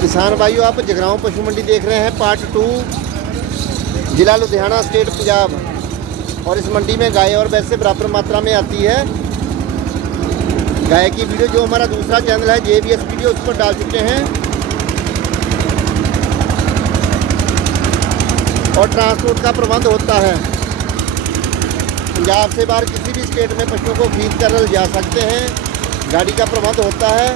किसान भाइयों, आप जगराओं पशु मंडी देख रहे हैं पार्ट 2, जिला लुधियाना, स्टेट पंजाब। और इस मंडी में गाय और भैंसें बराबर मात्रा में आती है। गाय की वीडियो जो हमारा दूसरा चैनल है JBS वीडियो, उस पर डाल चुके हैं। और ट्रांसपोर्ट का प्रबंध होता है। पंजाब से बाहर किसी भी स्टेट में पशुओं को खरीद कर ले जा सकते हैं। गाड़ी का प्रबंध होता है।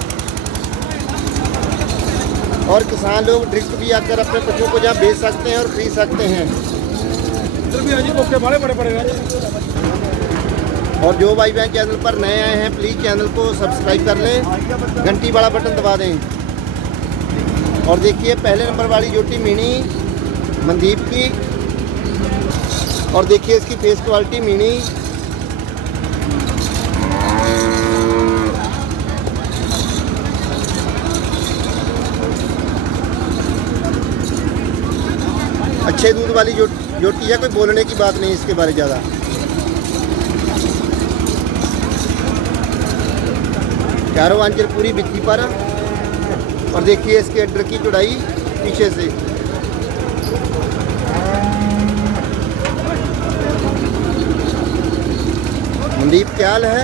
और किसान लोग डायरेक्ट भी आकर अपने पशुओं को जहाँ बेच सकते हैं और खरीद सकते हैं। और जो भाई बहन चैनल पर नए आए हैं, प्लीज़ चैनल को सब्सक्राइब कर लें, घंटी वाला बटन दबा दें। और देखिए पहले नंबर वाली जोटी मीनी मनदीप की। और देखिए इसकी फेस क्वालिटी मीनी। अच्छे दूध वाली जोटी है, कोई बोलने की बात नहीं इसके बारे ज़्यादा। चारों आंचल पूरी बिक्की पर। और देखिए इसके अड्डर की चौड़ाई पीछे से। मनदीप क्या हाल है?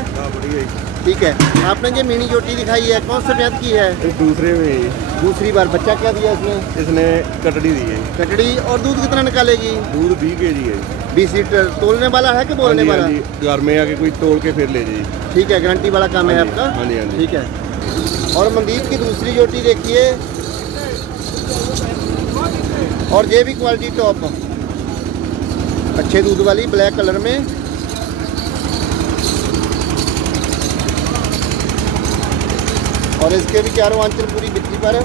ठीक है। आपने जो मिनी जोटी दिखाई है कौन से ब्यात की है? दूसरे में दूसरी बार। बच्चा क्या दिया इसने? इसने कटड़ी दी है। कटड़ी। और दूध कितना निकालेगी? दूध 20 kg है। 20 लीटर। तोलने वाला है कि बोलने वाला? घर में आके कोई तोल के फिर ले जाए। ठीक है, गारंटी वाला काम है आपका। हाँ जी, हाँ जी। ठीक है। और मनदीप की दूसरी जोटी देखिए, और ये भी क्वालिटी टॉप, अच्छे दूध वाली, ब्लैक कलर में। और इसके भी चारों आंचल पूरी बिक्री पर।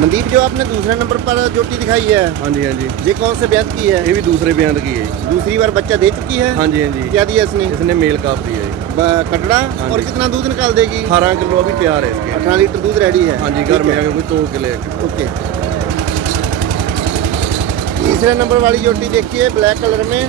मनदीप, जो आपने दूसरे नंबर पर जोटी दिखाई है, हाँ जी, हाँ जी, ये कौन से ब्यात की है? ये भी दूसरे ब्यात की है। दूसरी बार बच्चा दे चुकी है? हाँ जी, हाँ जी। क्या दिया इसने? इसने मेल काफ दिया है। कटड़ा। हाँ और जी। कितना दूध निकाल देगी? 18 किलो अभी तैयार है इसके। 18 लीटर दूध रेडी है। हाँ जी, घर में आके कोई तोल के ले। ओके। तीसरे नंबर वाली जोटी देखिए, ब्लैक कलर में।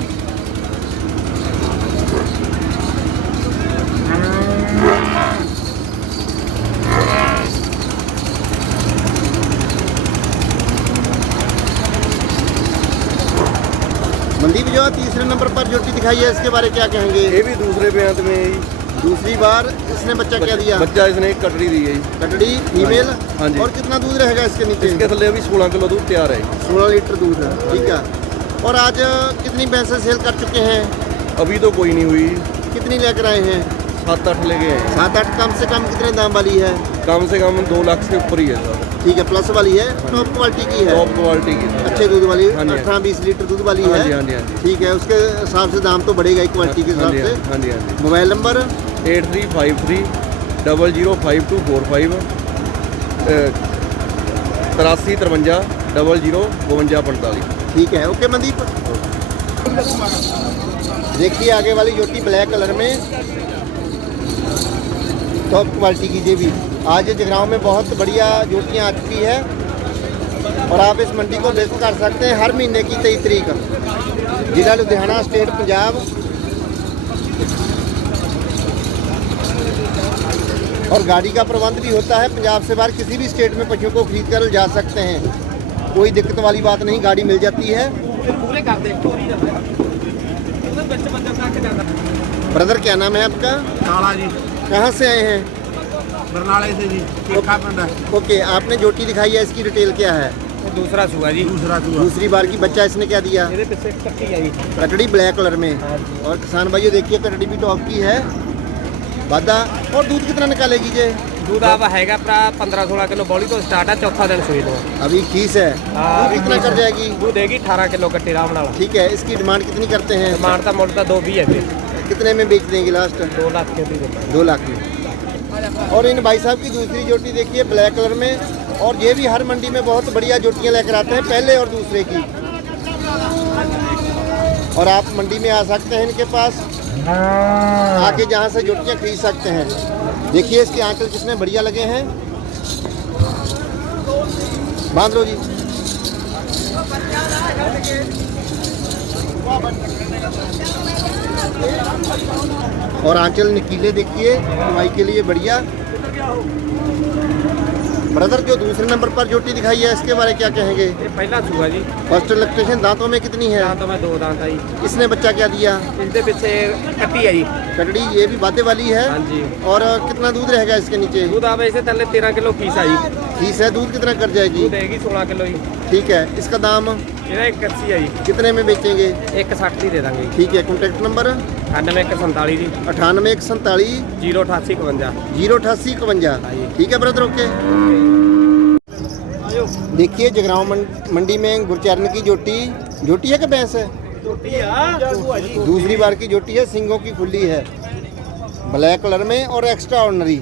मनदीप, जो तीसरे नंबर पर जोटी दिखाई है, इसके बारे क्या कहेंगे? ये भी दूसरे ब्यात में है। दूसरी बार इसने बच्चा क्या दिया? बच्चा इसने एक कटड़ी दी है। कटड़ी फीमेल। हाँ जी। और कितना दूध रहेगा इसके नीचे? इसके थले अभी 16 किलो दूध तैयार है। 16 लीटर दूध है। ठीक है। और आज कितनी भैंसें सेल कर चुके हैं? अभी तो कोई नहीं हुई। कितनी लेकर आए हैं? 7-8 ले गए हैं। 7-8। कम से कम कितने दाम वाली है? कम से कम 2 लाख से ऊपर ही है सर। ठीक है, प्लस वाली है, टॉप क्वालिटी की है, टॉप क्वालिटी की सर। अच्छे दूध वाली। हाँ जी। 18-20 लीटर दूध वाली हाँ है। जी, हाँ जी, हाँ जी। ठीक है, उसके हिसाब से दाम तो बढ़ेगा ही क्वालिटी के हिसाब से। हाँ जी, हाँ जी। Mobile number 8353 005245 83 53 00 52 45। ठीक है। ओके मनदीप। देखिए आगे वाली जोटी ब्लैक कलर में, टॉप क्वालिटी की। ये भी आज जगराओं में बहुत बढ़िया जोटियाँ आ चुकी है। और आप इस मंडी को विजिट कर सकते हैं हर महीने की 23 तारीख, जिला लुधियाना, स्टेट पंजाब। और गाड़ी का प्रबंध भी होता है। पंजाब से बाहर किसी भी स्टेट में पशुओं को खरीद कर जा सकते हैं। कोई दिक्कत वाली बात नहीं, गाड़ी मिल जाती है। ब्रदर, क्या नाम है आपका? काला जी। कहाँ से आए हैं? बरनाले से जी। केका पिंड है। ओके। आपने जोटी दिखाई है, इसकी डिटेल क्या है? दूसरा सुआ जी। दूसरा सुआ। दूसरी बार की। बच्चा इसने क्या दिया? कटड़ी ब्लैक कलर में। और किसान भाइयों देखिए, कटड़ी भी टॉप की है, वादा। और दूध कितना निकालेगी ये? दूध अब हैगा प्रा 15-16 किलो बॉडी तो स्टार्ट है, चौथा दिन सुई दो। अभी खीस है। दूध कितना कर जाएगी? दूध देगी 18 किलो कट्टी राम वाला। ठीक है। इसकी डिमांड कितनी करते हैं? मारता मोड़ता 220 है फिर। कितने में बेच देंगे लास्ट? 2 लाख के भी देता 2 लाख में। और इन भाई साहब की दूसरी जोटी देखिए, ब्लैक कलर में। और ये भी हर मंडी में बहुत बढ़िया जोटियाँ लेकर आते हैं, पहले और दूसरे की। और आप मंडी में आ सकते हैं इनके पास, आके जहाँ से जोटियाँ खरीद सकते हैं। देखिए इसके आंकड़े कितने बढ़िया लगे हैं। बांध लो जी। और आंचल निकीले देखिए, कमाई के लिए बढ़िया। ब्रदर जो दूसरे नंबर पर जोटी दिखाई है इसके बारे क्या कहेंगे? ये पहला सूआ जी। फर्स्ट इलेक्ट्रेशन दांतों में कितनी है? दांतों में 2 दांत है जी। इसने बच्चा क्या दिया? इसके पीछे कट्टी है जी। कटड़ी ये भी वादे वाली है। हाँ जी। और कितना दूध रहेगा इसके नीचे? दूध आप ऐसे थले 13 किलो फीस है जी। फीस है, दूध कितना कर जाएगी? दूध देगी 16 किलो ही। ठीक है, इसका दाम ये 81 है जी। कितने में बेचेंगे? 160 ही दे देंगे। ठीक है, कॉन्टैक्ट नंबर 9147 जी 9847 08852। 08851। ठीक है ब्रदर, ओके। देखिए जगरांव मंडी में गुरचरण की जोटी है कि भैंस है? दूसरी बार की जोटी है, सिंगों की खुली है, ब्लैक कलर में और एक्स्ट्रा ऑर्डिनरी।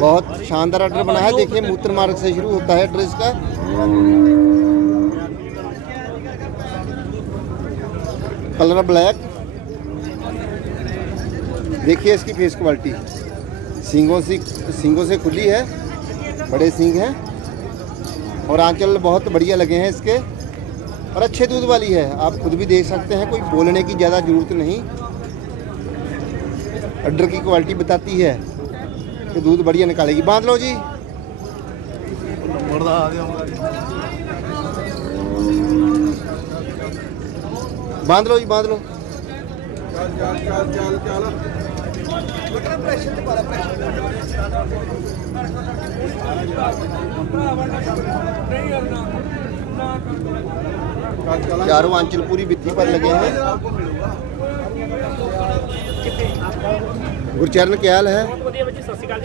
बहुत शानदार ऑर्डर बना है। देखिए मूत्र मार्ग से शुरू होता है ड्रेस का। Colour black. देखिए इसकी फेस क्वालिटी, सींगों से खुली है, बड़े सींग हैं और आंचल बहुत बढ़िया लगे हैं इसके और अच्छे दूध वाली है। आप खुद भी देख सकते हैं, कोई बोलने की ज़्यादा ज़रूरत नहीं। अड्डर की क्वालिटी बताती है कि दूध बढ़िया निकालेगी। बांध लो जी। बांध लो जी, बांध लो। चारों आंचल पूरी बित्ती पर लगे हैं। गुरचरण क्या हाल है?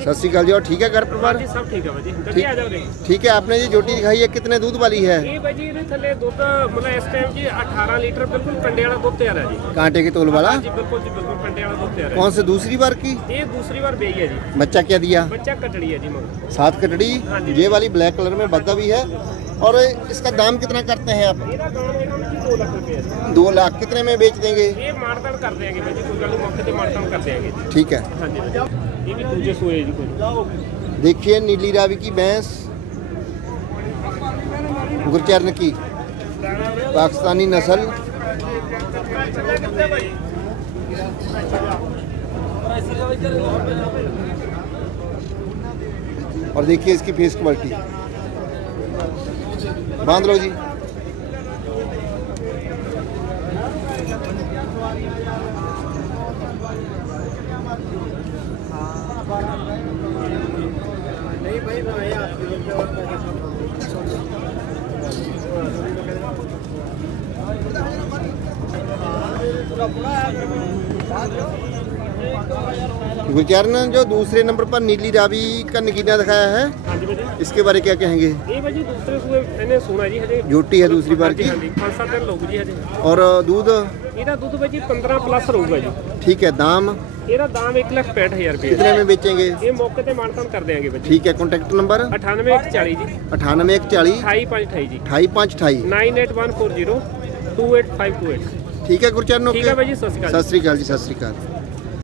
सत श्री अकाल जी। और ठीक है घर परिवार? सब ठीक है भाजी। ठीक है। आपने जी जोटी दिखाई है, कितने दूध वाली है? ये भाजी ਇਹਦੇ ਥੱਲੇ ਦੁੱਧ ਮਤਲਬ ਇਸ ਟਾਈਮ ਜੀ 18 ਲੀਟਰ ਬਿਲਕੁਲ ਕੰਡੇ ਵਾਲਾ ਦੁੱਧ ਤਿਆਰ ਹੈ ਜੀ। कांटे के तोल वाला? जी बिल्कुल कंडे वाला दुੱਧ ਤਿਆਰ है। कौन से दूसरी बार की? ये दूसरी बार बेई है जी। बच्चा क्या दिया? बच्चा कटड़ी है जी मगर। 7 कटड़ी। ये वाली ब्लैक कलर में बद्दा भी है। और इसका दाम कितना करते हैं आप? ਇਹਦਾ ਦਾਮ ਹੈਗਾ ਜੀ 2 ਲੱਖ ਰੁਪਏ ਹੈ ਜੀ। 2 लाख। कितने में बेच देंगे? ਇਹ ਮਾਨਤਾਨ ਕਰ ਦੇਾਂਗੇ ਭਾਜੀ, ਕੋਈ ਗੱਲ ਨਹੀਂ, ਮੌਕੇ ਤੇ ਮਾਨਤਾਨ ਕਰ ਦੇਾਂਗੇ ਜੀ। ठीक है। हाँ जी ये भी दूजे सोए जी कोई। देखिए नीली रावी की भैंस गुरचरण की, पाकिस्तानी नस्ल। और देखिए इसकी फेस क्वालिटी। बांध लो जी। गुरचरण जो दूसरे नंबर पर नीली रावी का नगीना दिखाया है, हाँ जी भाजी। इसके बारे क्या कहेंगे? ये भाजी दूसरे सूए ਇਹਨੇ सोना जी हजे। जोटी है दूसरी बार की। 5-7 दिन लोग जी हजे। और दूध? ਇਹਦਾ ਦੁੱਧ ਭਾਜੀ 15 ਪਲੱਸ ਰਹੂਗਾ ਜੀ। ठीक है। दाम? ਇਹਦਾ ਦਾਮ 1,65,000 ਰੁਪਏ। कितने में बेचेंगे? ਇਹ ਮੌਕੇ ਤੇ ਮਾਨਤਾਨ ਕਰ ਦੇਾਂਗੇ ਭਾਜੀ। ठीक है। कॉन्टैक्ट नंबर 98 140 ਜੀ 98 140 28528 जी 28528। 98140 28528। ठीक है गुरचरण, ठीक है भाई जी, सत श्री अकाल। सत श्री अकाल जी, सत श्री अकाल।